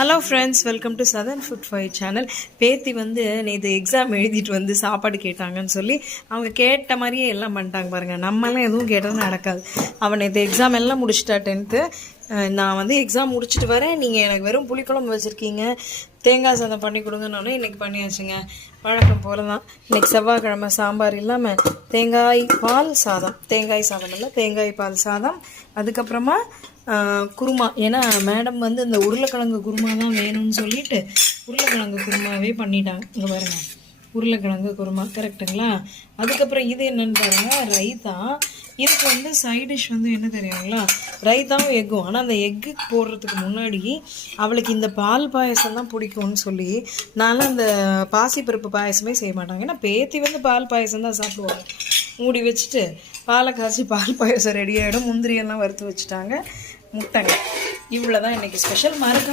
Hello friends, welcome to southern food five channel. பேத்தி வந்து நேற்று எக்ஸாம் எழுதிட்டு வந்து சாப்பாடு கேட்டாங்கன்னு சொல்லி அவங்க கேட்ட மாதிரியே எல்லாம் பண்ணிட்டாங்க பாருங்கள். நம்மளாம் எதுவும் கேட்டதும் நடக்காது. அவன் நேற்று எக்ஸாம் எல்லாம் முடிச்சிட்டா 10th. நான் வந்து எக்ஸாம் முடிச்சுட்டு வரேன், நீங்கள் எனக்கு வெறும் புளிக்குழம்பு வச்சுருக்கீங்க, தேங்காய் சாதம் பண்ணி கொடுங்கன்னு இன்றைக்கி பண்ணியாச்சுங்க. வழக்கம் போல தான். இன்றைக்கி செவ்வாய்க்கிழமை சாம்பார் இல்லாமல் தேங்காய் பால் சாதம், தேங்காய் சாதம் இல்லை தேங்காய் பால் சாதம். அதுக்கப்புறமா குருமா. ஏன்னா மேடம் வந்து இந்த உருளைக்கிழங்கு குருமா தான் வேணும்னு சொல்லிட்டு உருளைக்கிழங்கு குருமாவே பண்ணிட்டாங்க. இங்கே பாருங்கள், உருளைக்கிழங்கு குருமா கரெக்டுங்களா. அதுக்கப்புறம் இது என்னென்னு பாருங்கள், ரைத்தா. இதுக்கு வந்து சைட் டிஷ் வந்து என்ன தெரியுங்களா, ரைத்தாவும் எக்கும். ஆனால் அந்த எக்கு போடுறதுக்கு முன்னாடி அவளுக்கு இந்த பால் பாயசம் தான் பிடிக்கும்னு சொல்லி நான்லாம் அந்த பாசிப்பருப்பு பாயசமே செய்ய மாட்டாங்க. ஏன்னா பேத்தி வந்து பால் பாயசம் தான் சாப்பிடுவாங்க. மூடி வச்சுட்டு பாலை காய்ச்சி பால் பாயசம் ரெடி ஆகிடும். முந்திரியெல்லாம் வறுத்து வச்சுட்டாங்க. முட்டைங்க. இவ்வளோ தான் இன்றைக்கி ஸ்பெஷல். மறக்காம